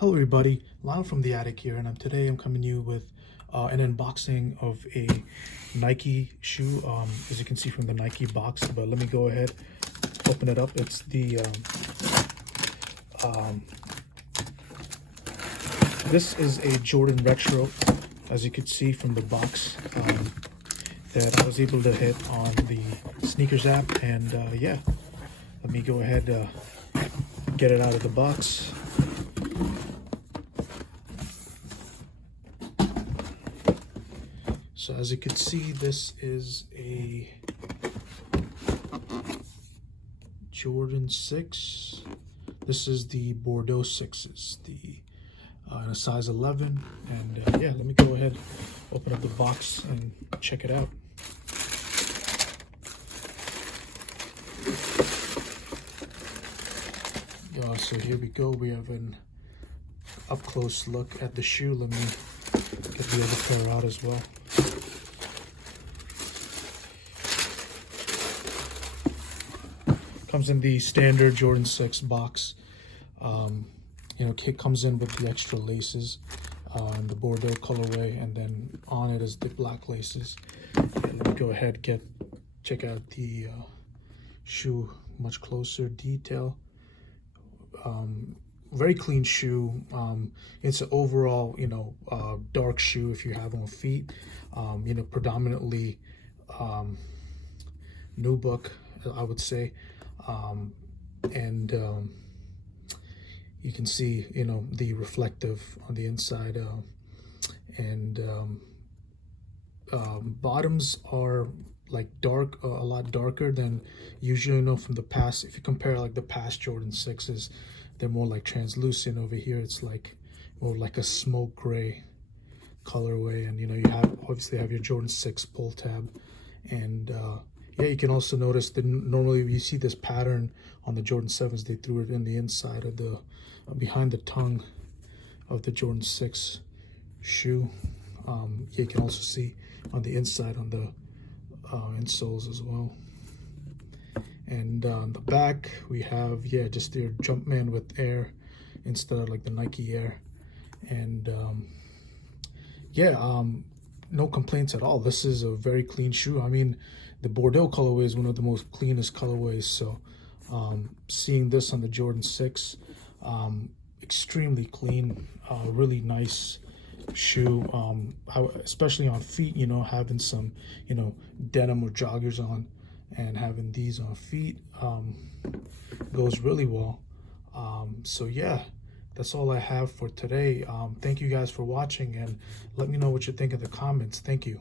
Hello everybody, Lyle from the attic here, and today I'm coming to you with an unboxing of a Nike shoe, as you can see from the Nike box. But let me go ahead, open it up. It's the this is a Jordan Retro, as you can see from the box, that I was able to hit on the sneakers app. And yeah, let me go ahead, get it out of the box. So as you can see, this is a Jordan 6. This is the Bordeaux 6s, in a size 11. And yeah, let me go ahead, open up the box and check it out. So here we go. We have an up close look at the shoe. Let me get the other pair out as well. Comes in the standard Jordan 6 box. Kit comes in with the extra laces, and the Bordeaux colorway, and then on it is the black laces. And let me go ahead, check out the shoe much closer detail. Very clean shoe. It's an overall, dark shoe if you have on feet. Predominantly nubuck, I would say. You can see, the reflective on the inside, bottoms are like dark, a lot darker than usually, from the past. If you compare like the past Jordan 6s, they're more like translucent. Over here it's like more like a smoke gray colorway. And you obviously have your Jordan 6 pull tab. And yeah, you can also notice that normally you see this pattern on the Jordan 7s. They threw it in the inside of the behind the tongue of the Jordan 6 shoe. You can also see on the inside on the insoles as well. And on the back we have, just your Jumpman with Air instead of like the Nike Air. And no complaints at all. This is a very clean shoe. I mean, the Bordeaux colorway is one of the most cleanest colorways. So seeing this on the Jordan 6, extremely clean, really nice shoe, especially on feet. Having some denim or joggers on, and having these on feet goes really well. So yeah, that's all I have for today. Thank you guys for watching, and let me know what you think in the comments. Thank you.